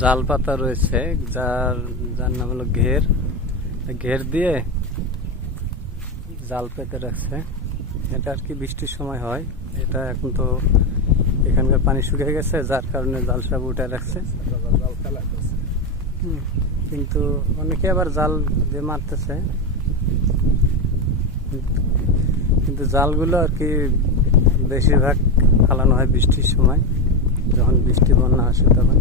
জাল পাতা রয়েছে, যার যার নাম হলো ঘের। ঘের দিয়ে জাল পেতে রাখছে। এটা আর কি বৃষ্টির সময় হয়। এটা এখন তো এখানকার পানি শুকিয়ে গেছে, যার কারণে জাল সব উঠে রাখছে। কিন্তু অনেকে আবার জাল দিয়ে মারতেছে। কিন্তু জালগুলো আর কি বেশিরভাগ ফালানো হয় বৃষ্টির সময়। যখন বৃষ্টি বন্যা আসে তখন।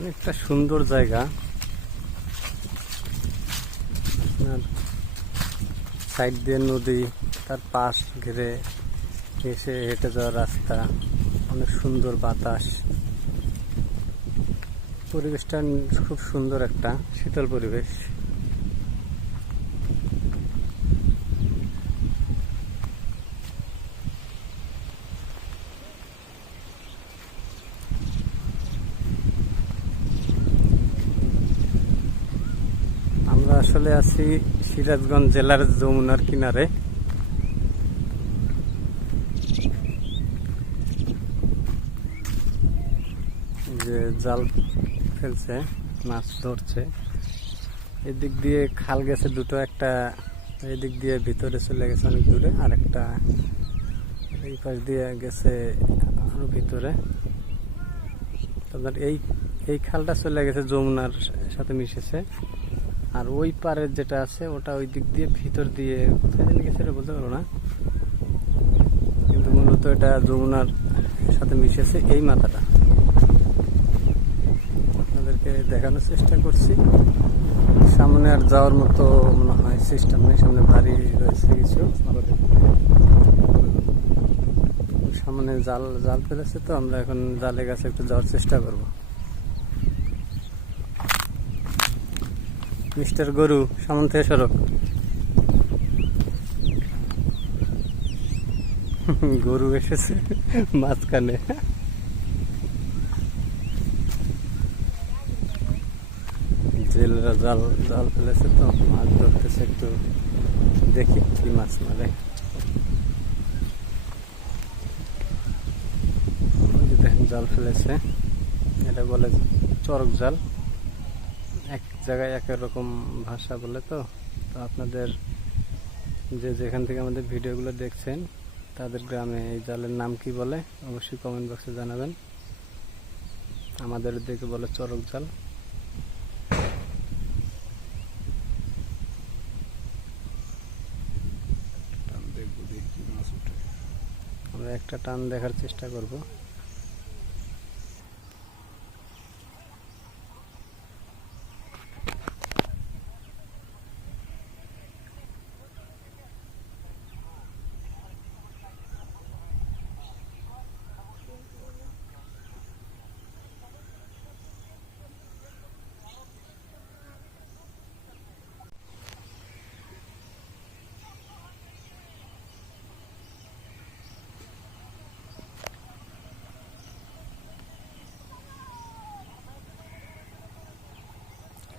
অনেকটা সুন্দর জায়গা। সাইড দিয়ে নদী, তার পাশ ঘিরে এসে হেঁটে যাওয়ার রাস্তা, অনেক সুন্দর বাতাস। পরিবেশটা খুব সুন্দর একটা, শীতল পরিবেশ আমরা আসলে আছি সিরাজগঞ্জ জেলার যমুনার কিনারে। যে জাল ফেলছে, মাছ ধরছে। এদিক দিয়ে খাল গেছে দুটো, একটা এদিক দিয়ে ভিতরে চলে গেছে অনেক দূরে আর একটা এই পাশ দিয়ে গেছে আরও ভিতরে। আপনার এই এই খালটা চলে গেছে যমুনার সাথে মিশেছে। আর ওই পারের যেটা আছে, ওটা ওই দিক দিয়ে ভিতর দিয়ে কোথায় জানি গেছে এটা বলতে পারব না। কিন্তু মূলত এটা যমুনার সাথে মিশেছে এই মাথাটা। আপনাদেরকে দেখানোর চেষ্টা করছি। সামনে আর যাওয়ার মতো মনে হয় সিস্টেম নেই, সামনে বাড়ি রয়েছে কিছু। সামনে জাল জাল ফেলেছে তো, আমরা এখন জালে কাছে একটু যাওয়ার চেষ্টা করব। মিস্টার গরু সামন থেকে সড়ক গরু এসেছে মাঝখানে। জেলেরা জাল জাল ফেলেছে তো, মাছ ধরতেছে একটু। দেখি কি মাছ মারে। জাল ফেলেছে। এটা বলে চরক জাল। এক জায়গায় এক রকম ভাষা বলে তো তো আপনাদের যে যেখান থেকে আমাদের ভিডিওগুলো দেখছেন তাদের গ্রামে এই জালের নাম কি বলে অবশ্যই কমেন্ট বক্সে জানাবেন। আমাদের দিকে বলে চরক জাল। আমরা একটা টান দেখার চেষ্টা করব।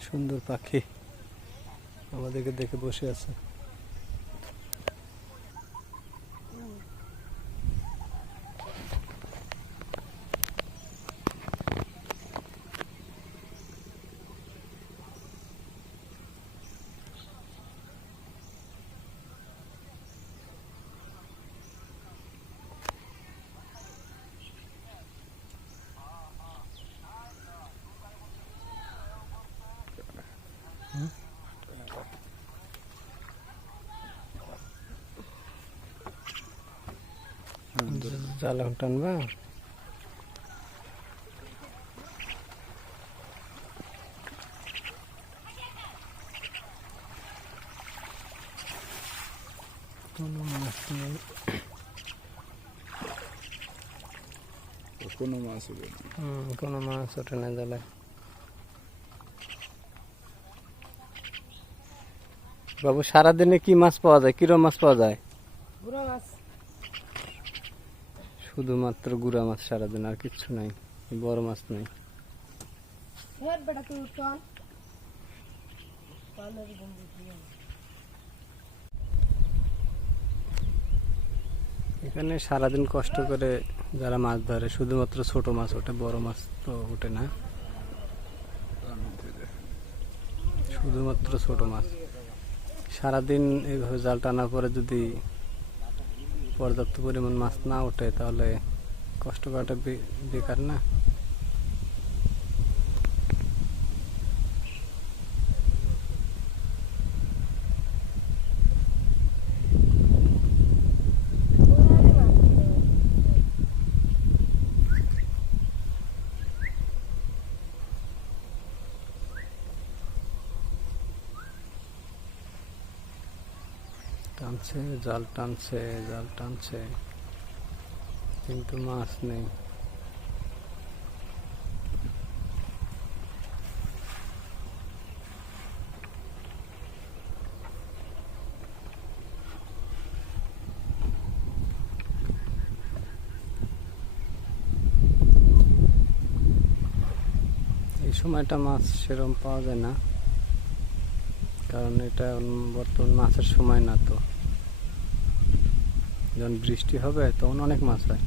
সুন্দর পাখি আমাদেরকে দেখে বসে আছে। জাল এখন টানবা মাছ নেই কোনো মাছ হবে না হুম, কোনো মাছ ওঠে না জলে বাবু সারাদিনে কি মাছ পাওয়া যায় কিরম মাছ পাওয়া যায় বুড়ো মাছ শুধুমাত্র গুড়া মাছ সারাদিন আর কিচ্ছু নাই বড় মাছ নেই। এখানে সারাদিন কষ্ট করে যারা মাছ ধরে শুধুমাত্র ছোট মাছ ওঠে বড় মাছ তো ওঠে না। শুধুমাত্র ছোট মাছ। সারাদিন এইভাবে জাল টানার পরে যদি পর্যাপ্ত পরিমাণ মাছ না ওঠে তাহলে কষ্ট করাটা বেকার না? টানছে, জাল টানছে জাল টানছে। কিন্তু মাছ নেই। এই সময়টা মাছ সেরকম পাওয়া যায় না। কারণ এটা বর্তমান মাছের সময় না তো। যখন বৃষ্টি হবে তখন অনেক মাছ হয়।